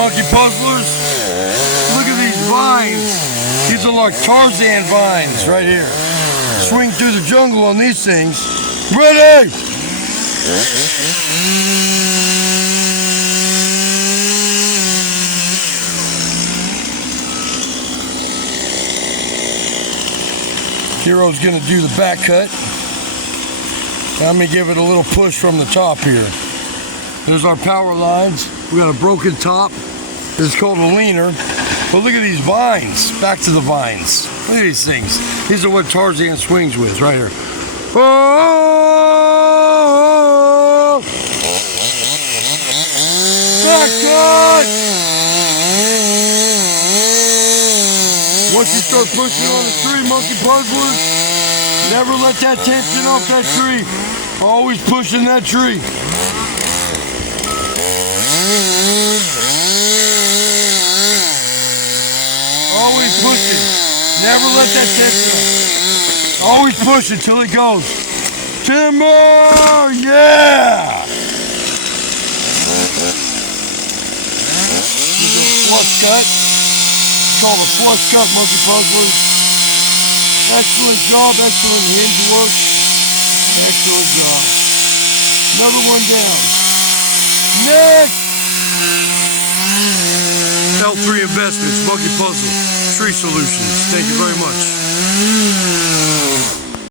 monkey puzzlers. Look at these vines. These are like Tarzan vines right here. Swing through the jungle on these things. Ready? Hero's gonna do the back cut. I'm gonna give it a little push from the top here. There's our power lines. We got a broken top. This is called a leaner. But look at these vines. Back to the vines. Look at these things. These are what Tarzan swings with right here. Oh! Back cut! Once you start pushing on the tree, monkey puzzlers, never let that tension off that tree. Always pushing that tree. Always pushing. Never let that tension off. Always push until it goes. Timber! Yeah! This is a flush cut. It's called a flush cut, monkey puzzlers. Excellent job, excellent hinge work. Excellent job. Another one down. Next! L3 Investments, Monkey Puzzle, Tree Solutions. Thank you very much.